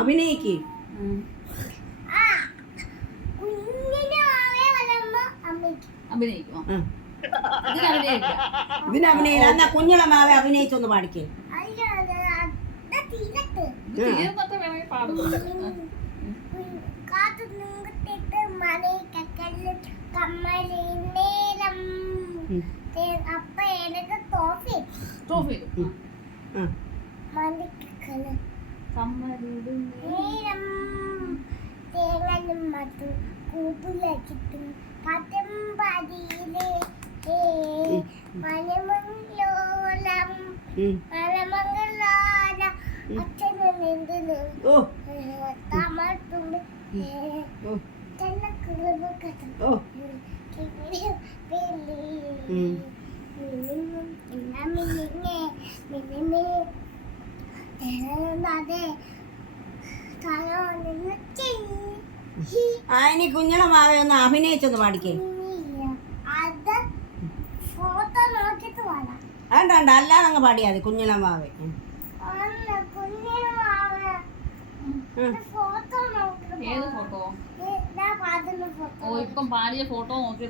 അഭിനയിക്ക്. അഭിനയിക്കുമോ? ഇതിന് അഭിനയില്ല. എന്നാ കുഞ്ഞിളെ മാവെ അഭിനയിച്ചൊന്ന് പാടിക്കേ. ഇനി കുഞ്ഞിളെ മാവെ ഒന്ന് അഭിനയിച്ചൊന്ന് പാടിക്കേ. വേണ്ട അല്ലാതെ അങ്ങ് പാടിയാ മതി. കുഞ്ഞിളെ മാവെ ഏത് ഫോട്ടോ? ഓ ഇപ്പം പാടിയ ഫോട്ടോ നോക്കി